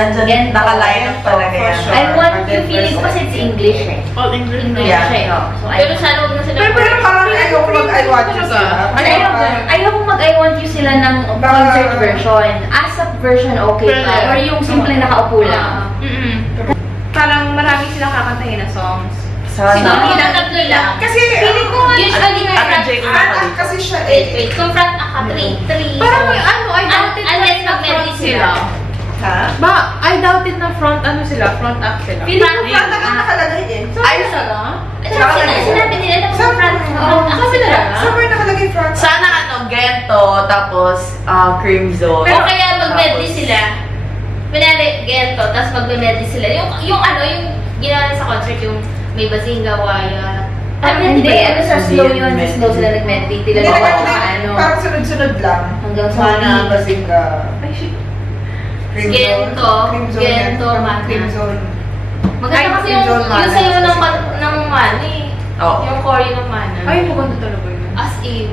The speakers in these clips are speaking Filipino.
Nandyan, naka-line up talaga yan. I want yung feeling ko kasi it's English eh. All English. English eh, oh. So, Pero sana huwag na sila. Pero parang ayoko mag-I want you sila. ayoko mag-I want you sila ng concert version. ASAP version okay pa. Or yung simple nakaupo lang. Parang marami silang kakantahin na songs. Siguro ilang tatlo lang. Kasi, Feeling ko, Usually, Ate Jake na front kasi siya eh. wait. Kung front aka, 3. parang may ano, I doubted Unless na mag-medley front sila. Ha? Ba, I doubted na front ano sila, front act sila. Feeling ko front ang nakalagay eh. Ay, sala? At saka sinabi nila na Sa- front aka sila. Somewhere nakalagay front. Sana ano, Gento, tapos Cream Zone. O kaya mag-medley sila. Kunwari, Gento, tapos mag-medley sila. Yung ano, yung ginawa sa concert, yung may bazinga, waya. Hindi, ano sa slow yun. Sa slow sila nag-medley. Tila Hindi na nakalagay, ano. parang sunod-sunod lang. Hanggang sa Mana, Bazinga, Ay, shit. Cream Gento, Zone yan. Gento, Mana. Cream Zone. Maganda kasi Cream yung Zone, Mana. sayo ng Mana eh. Oo. Yung choreo ng Mana. Ay, maganda talaga yun. As in.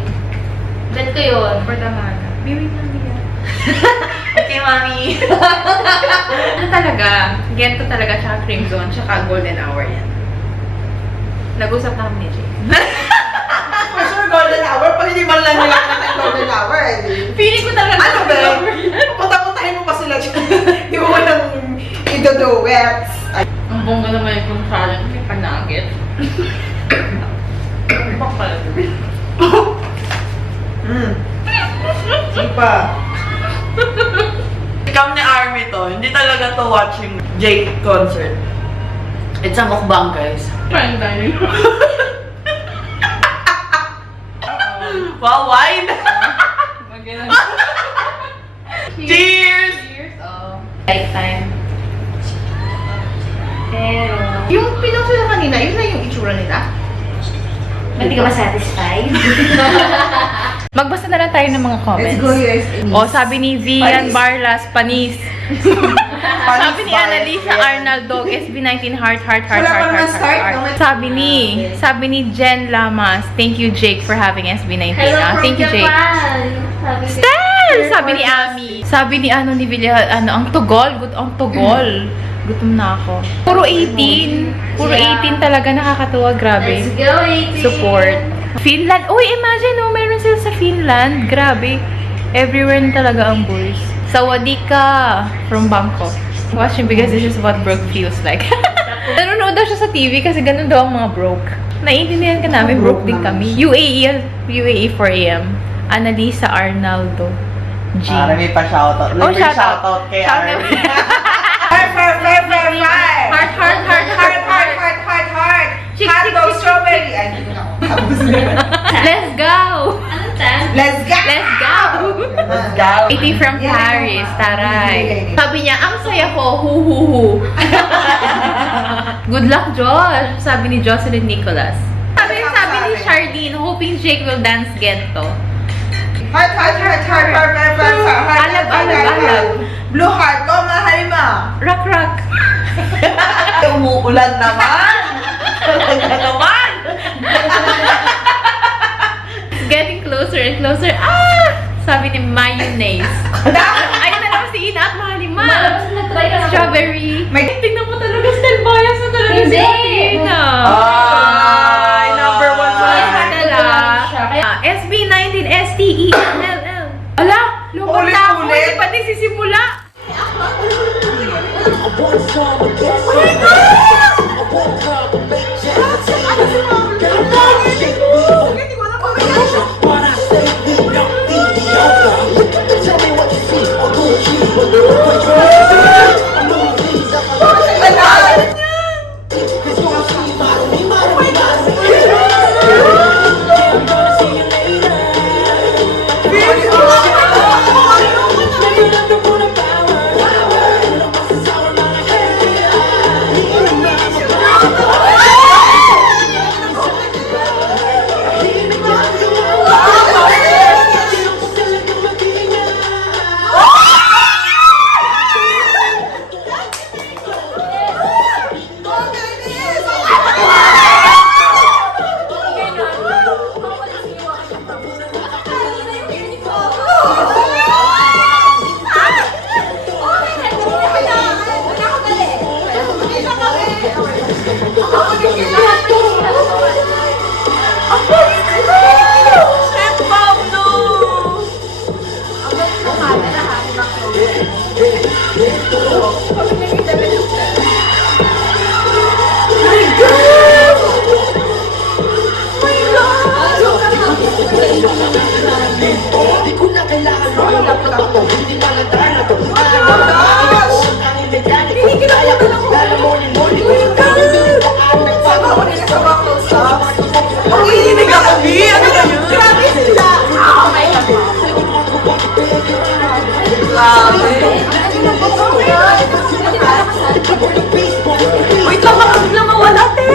Bet ko yun. For the mana. Biwin lang niya. Okay, mami. Ano talaga? Gento talaga, tsaka Cream Zone, tsaka Golden Hour yan. Nag-usap na kami ni Jay. For sure, golden hour. Pag hindi man lang nila ng golden hour, eh. Feeling ko talaga Ano ba? Pupunta-puntahin mo pa sila dyan. Di mo walang idodoets. Ang bongga naman yung challenge, may panagit. Bak pala doon. Ipa. Ikaw ni Army to, hindi talaga to watching Jake concert. It's a mukbang, guys. Fine dining. Wow, wine! Cheers! Cheers! Oh. lifetime. Pero, Yung pinost nila kanina, yun na yung itsura nila? hindi ka ba satisfied? Magbasa na lang tayo ng mga comments. Let's go, USA. O, sabi ni Vian Panis. Barlas, panis. Sabi ni Annalisa Arnaldo, SB19 heart, heart, heart, Wala heart, pa naman heart, start, heart, no? heart. Sabi ni Jen Lamas, thank you Jake for having SB19. Hello from Thank you Jake. Japan. Sabi ko. Stel! Sabi ni Ami. Sabi ni ni Villa, ang tugol, ang tugol. Gutom na ako. Puro 18. Puro 18 talaga, nakakatuwa, grabe. Let's go, 18. Support. Finland. Uy, imagine, meron sila sa Finland. Grabe. Everywhere na talaga ang boys. Sawadika from Bangkok. Watching because this is what broke feels like. Nanonood daw siya sa TV kasi ganun daw ang mga broke. Naiintindihan ka namin, broke din kami. UAE 4am. Annalisa Arnaldo. G. Army pa shoutout. Oh, Libre shoutout. shoutout kay Shoutout. Army. Heart, heart, heart, heart, heart. Heart, heart, heart, Heart, heart, heart, heart, heart. Chick, Hot chick, dog, chick, strawberry. Ay, hindi ko na. Tapos na. Let's go! Anong time? Let's go! Let's go! Let's go. 80 from Yeah. Paris, taray. Sabi niya, ang saya ko, hu hu hu. Good luck, Josh. Sabi ni Jocelyn Nicholas. Sabi ni Charlene, hoping Jake will dance gento. Heart, heart, heart, heart, heart, heart, heart, heart, heart, Alab, heart, alab, heart, heart. alab. Blue heart ko, mahal mo. Rock, rock. Umuulan naman! Talaga naman! It's getting closer and closer. Ah! Sabi ni Mayonnaise. Ayun na naman si Ina at Mahalima. Malabas na try ka na. Strawberry. May Tingnan mo talaga, Stel Bias na talaga si Hindi. Ina. Ay, number one sa Ay, lahat. madala. SB19 STELL. Ala, lumot na ako. Ulit-ulit. Hindi pa nagsisimula. Nanginig ako, B! Ano ba yun? Grabe sila! Wait lang, baka bigla mawala, te!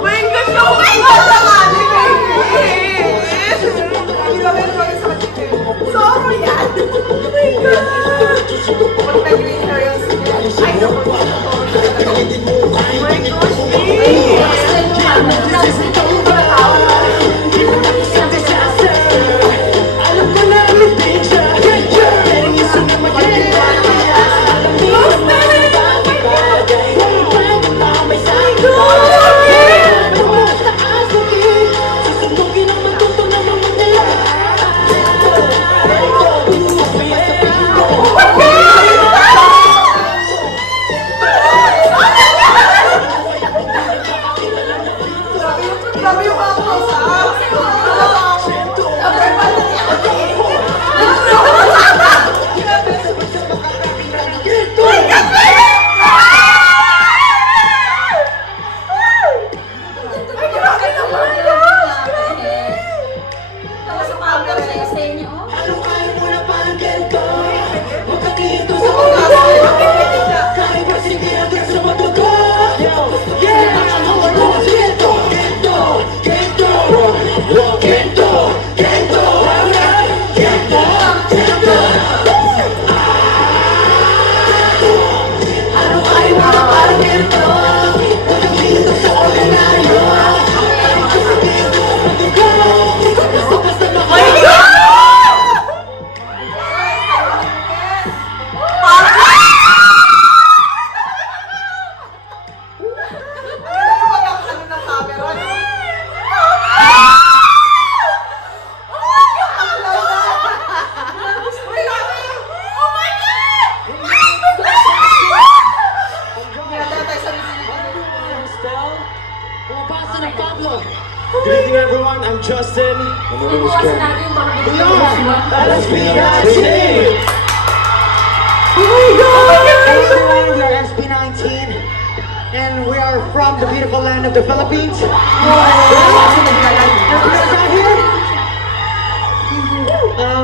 My gosh, oh my God! Sorry yan! Oh my God! Pag nag-green hair yung skin, ay naku. Oh my gosh, B! Grabe yung mga close-up. Good evening, everyone. I'm Justin. And my name is Ken. We are SB19. Oh my God! Hey, everyone, we are SB19. And we are from the beautiful land of the Philippines.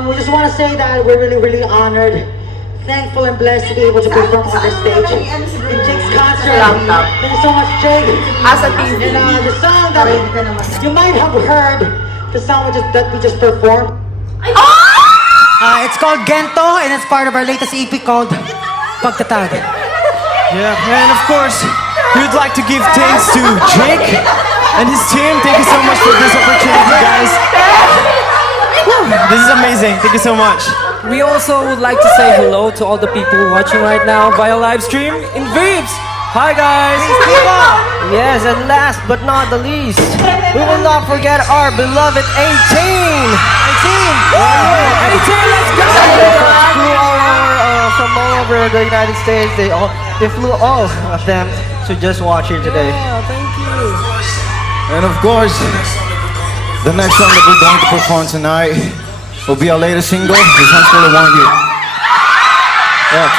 We just want to say that we're really honored, thankful and blessed to be able to perform on this stage in Jake's concert. Thank you so much, Jake. As a TV. And the song that you might have heard, the song that we just performed. It's called Gento, and it's part of our latest EP called Pagtatag. Yeah, and of course, we would like to give thanks to Jake and his team. Thank you so much for this opportunity, guys. Woo, this is amazing. Thank you so much. We also would like to say hello to all the people watching right now via live stream in Vibes. Hi guys! Yes, and last but not the least, we will not forget our beloved 18! 18! Yeah. 18, let's go! From all over the United States, they flew all of them to just watch here today. Yeah, thank you. And of course, the next song that we're going to perform tonight will be our latest single. This one's called I Want You. Yeah.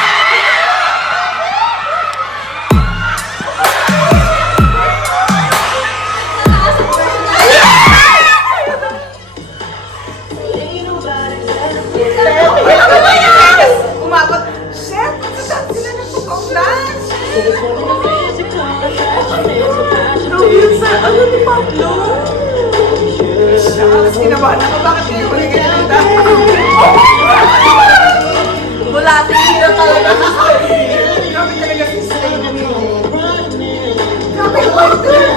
Umabot. Chef, magsasabi sila ng pag-dance. Ano ni Pablo? Shucks, kinabahan ako. Bakit kayo huli kayo ng dance? Bulati na talaga. Grabe talaga si Slay na niyo. Grabe yung order.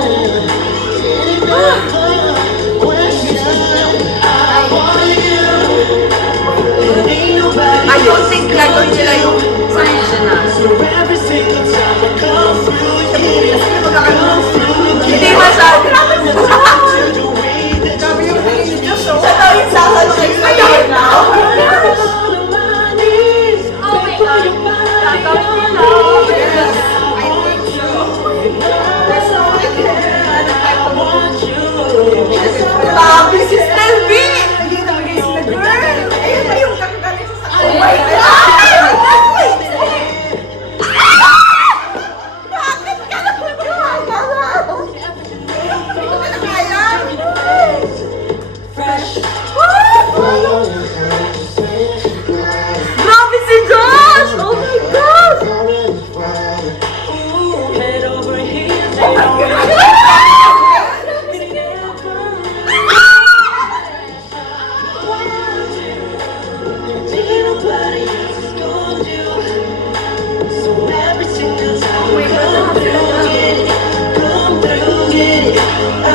I don't think gagawin nila yung traditional. Hindi masyado. Grabe yung tingin ni Diyos. Sa tawin sa akin. Ayun na.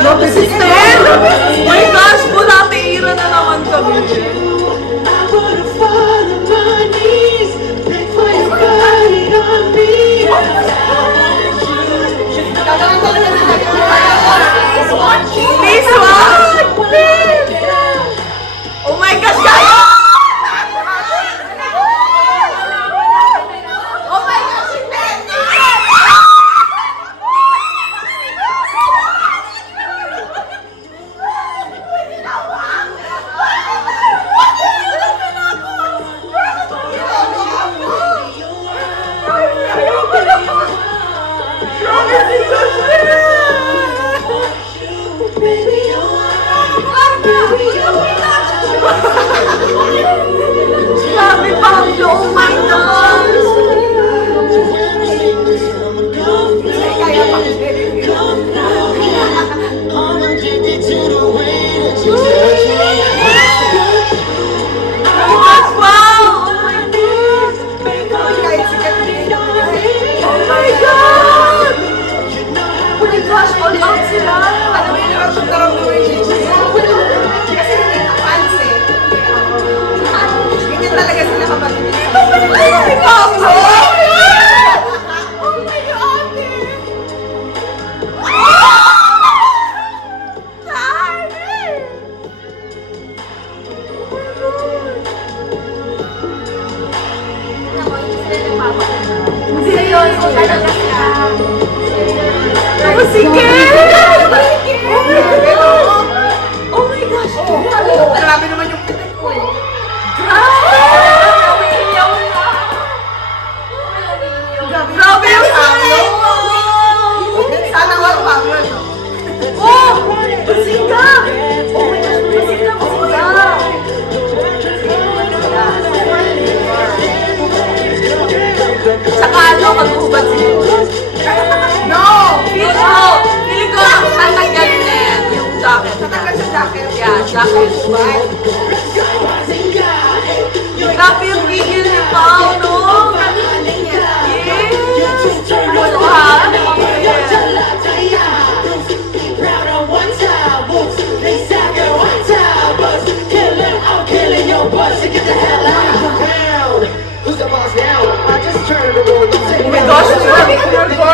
Lopez is 10! Oh my gosh, bulatira na naman kami. Please, wag! Please! Oh my gosh, guys! Oh my gosh, Grabe, Pablo! Oh my gosh! Wow! Oh my gosh! Oh my God! Oh my gosh, all out sila! Alam mo yun naman kung naramdaman niya. Kasi hindi ka fans eh. Hindi talaga sila kapatid. Oh my Pablo! Oh my God! Seryoso talaga siya. Sige! Oh my gosh! Grabe naman yung pitik ko eh. Grabe yung Pablo! Sana wala Pablo. Oh! Basika! Oh my gosh, basika! Basika! Tsaka ano, maghuhubad siya. No! Feeling ko, tatanggal na yan yung jacket. Tatanggal sa jacket. Yeah, jacket. Grabe yung gigil ni Pao, no? Yes! Ano ha? Oh my gosh, your garment tumitilik!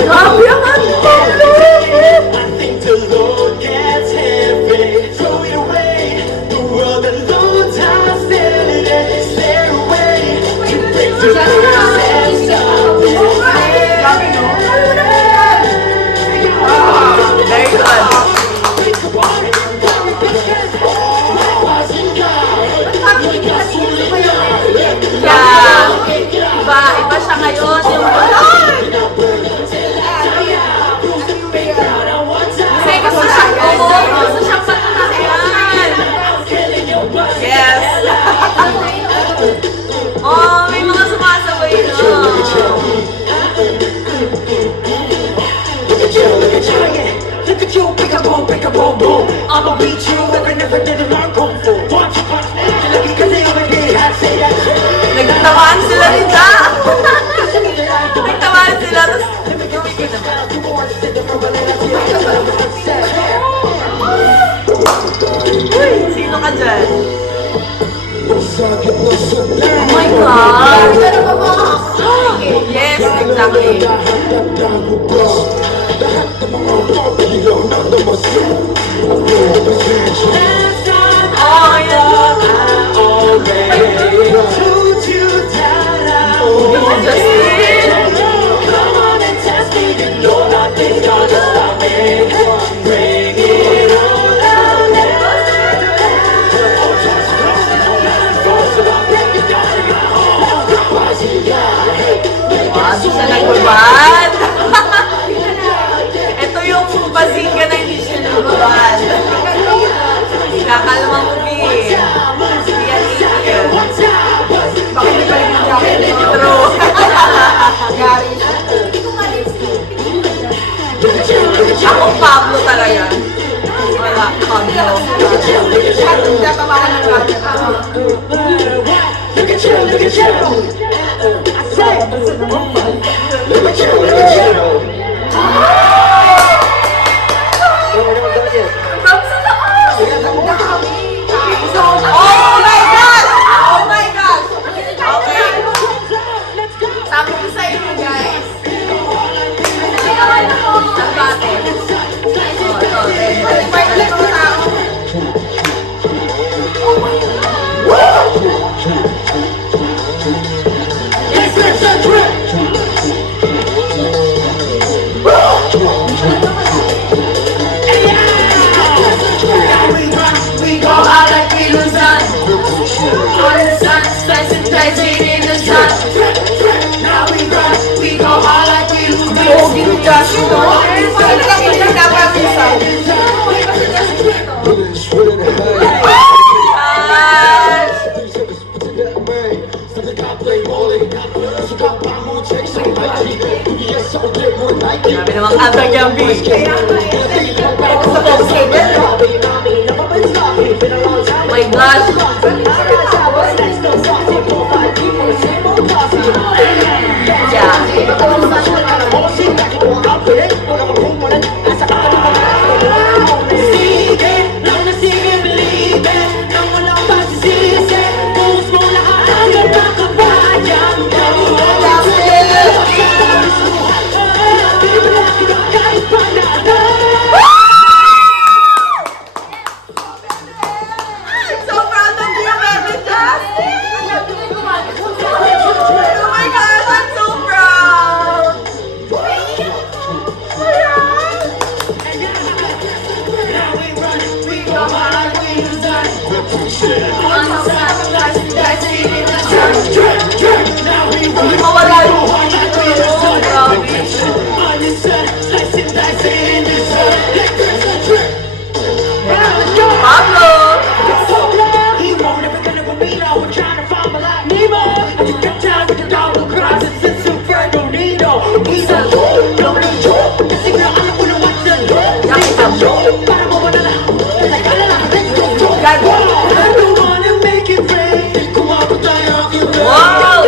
Grabe ang ano! I think the Lord gets heavy. Throw it away. The world alone time standing at its stairway. To break the curse of this Grabe no? Very good. Yeah. Iba siya ngayon. Yung kasi gusto siyang gusto siyang patunayan. Yes. Oh, may mga sumasabay na. Look at you, pick a boom, boom. I'ma beat you like I never did it on Kung Fu. Watch you punch me, cause they only did I say that shit. Nagtamaan sila ni Ja. Nagtamaan sila, tapos lumikit naman. Uy, sino ka dyan? Oh my God! Yes, exactly. Oh, yeah. Justin! Come on and test me, you know nothing's gonna stop me. Bring it all out Wow, di siya nagbabad. Ito yung bazinga na hindi siya nagbabad. Kakalma mo, B. Yan, yan. Bakit di pa rin yung jacket? True. Gary siya. Ako, Pablo talaga. Wala. Pablo. Tatamaan ng Look at you, look at you. I say, look at you, look at you. No, we're not done yet. Oh my God! Oh my God! Okay. Sabi ko sa inyo, guys. Grabe namang kanta niya, B. My gosh. So proud of you, Baby Jazz! Oh my God, I'm so proud! Hindi mawala yung Pablo! Wow!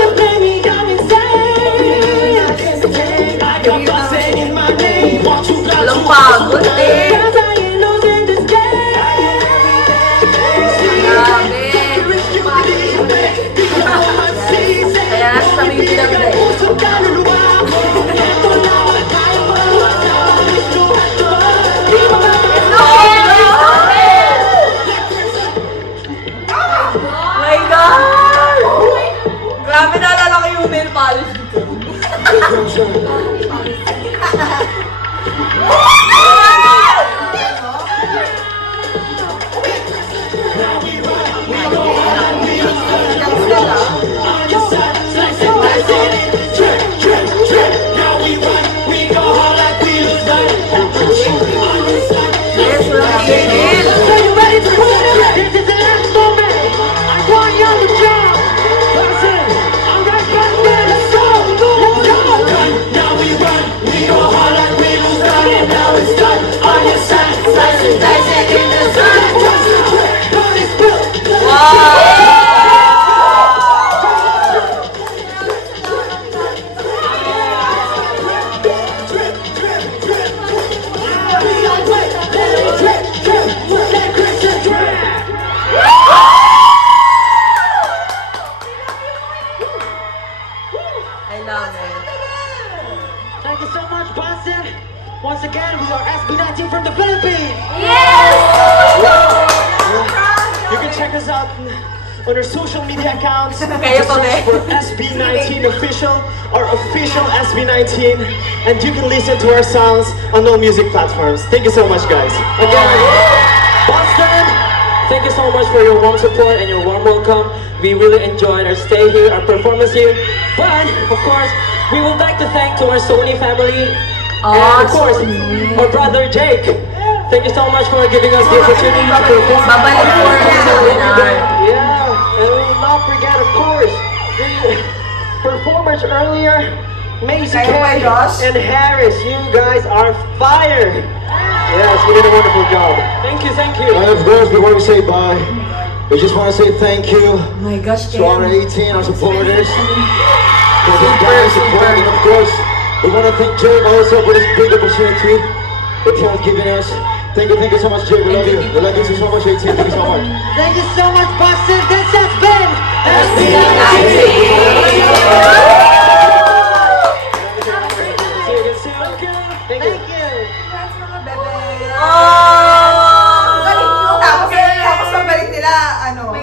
Walang pagod eh! Kaya nasa sabi yung pinagda eh. My God! Grabe, naalala ko yung nail polish dito. Yes, walang tigil. I love it. Thank you so much, Boston. Once again, we are SB19 from the Philippines. You can check us out on our social media accounts. Kaya Just pa, search for SB19 official or official SB19, and you can listen to our songs on all music platforms. Thank you so much, guys. Again, Boston, thank you so much for your warm support and your warm welcome. We really enjoyed our stay here, our performance here. But of course, we would like to thank to our Sony family and of course our brother Jake. Thank you so much for giving us the opportunity to perform. Babalik po rin sa webinar. Yeah, and we will not forget, of course, the performers earlier, Macy Kayo ba, K Josh? and Harris. You guys are fire. Yes, you did a wonderful job. Thank you, thank you. And of course, before we say bye, we just want to say thank you Oh my gosh, to our Ken. 18, our supporters, for the guys support, and of course, we want to thank Jake also for this big opportunity that he has given us. Thank you so much, Jake. We love you. We love you so much, 18. Thank you so much. Thank you so much, Boston. This has been See you again soon. Thank you. Congrats mga bebe. Oh! Balik nyo. Tapos pagbalik nila,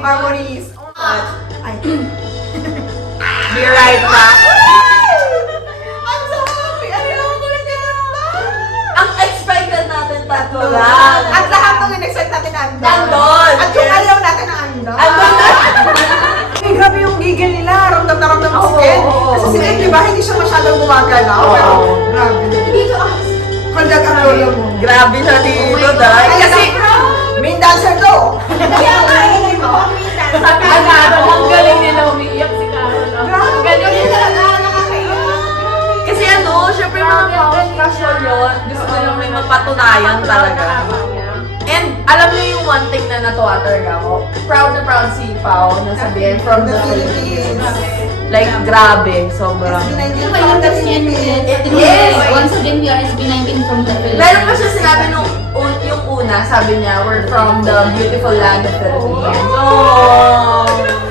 harmonies. Ay. Be right back. I'm so happy. Ano ko na ganito? Ang expected natin tatlo At lang. lahat ng in-expect natin nandun. Nandun. At yung ayaw natin na andun. Ay, grabe yung gigil nila. Ramdam na ramdam ko si Ken. Kasi si Ken, di ba, hindi siya masyadong gumagalaw. Pero, grabe. Dito ako. Kondag ang lolo mo. Grabe siya dito, Day. Kasi, Kasi, main dancer to. Kaya nga, hindi mo ako minsan. Sabi ni Carol, ang galing nila umiiyak si Carol. Ang galing Hindi nila. talaga nakakaiyak. kasi syempre mga casual yun. Gusto nilang may mapatunayan talaga. And alam niyo yung one thing na natuwa talaga ako. Proud na proud si Pao na sabihin from the Philippines. Like, grabe. Sobrang. Ano ba yung SB19? Yes. Once again, we are SB19 from the Philippines. Meron pa siya sinabi nung yung una, sabi niya, we're from the beautiful land of Philippines. Oh.